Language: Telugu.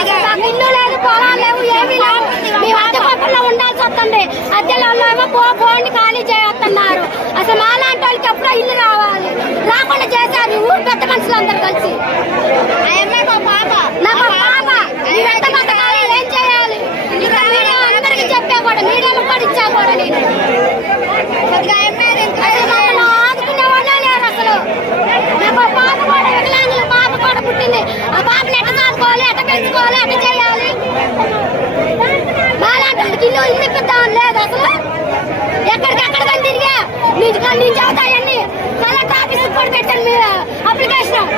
చేయడం ఇల్లు లేదు మేము ఉండాల్సి అద్దెలో పో పోండి ఖాళీ చేస్తున్నారు అసలు మాలాంటి వాళ్ళకి ఎప్పుడో ఇల్లు రావాలి రాకుండా చేశారు ఊరు పెద్ద మనుషులందరూ కలిసి పాప ఏం చేయాలి ఇక్కడ మీడియా చెప్పా కూడా మీడియాలో కూడా ఇచ్చా కూడా నేను అసలు మమ్మల్ని ఆదుకునే వాళ్ళే లేరు అసలు నాకు ఒక పాప కూడా వికలాంగుల పాప కూడా ఆ పాపని ఎట్ట చదువుకోవాలి ఎట్ట పెంచుకోవాలి ఎట్ట చేయాలి? మాలాంటి ఇల్లు ఇల్లు ఇప్పిద్దామని లేదు అసలు. ఎక్కడికక్కడ కానీ తిరిగా. నీకు నేను చెబుతాయన్ని కలెక్టర్ ఆఫీస్ కూడా పెట్టాను మీరు. అప్లికేషన్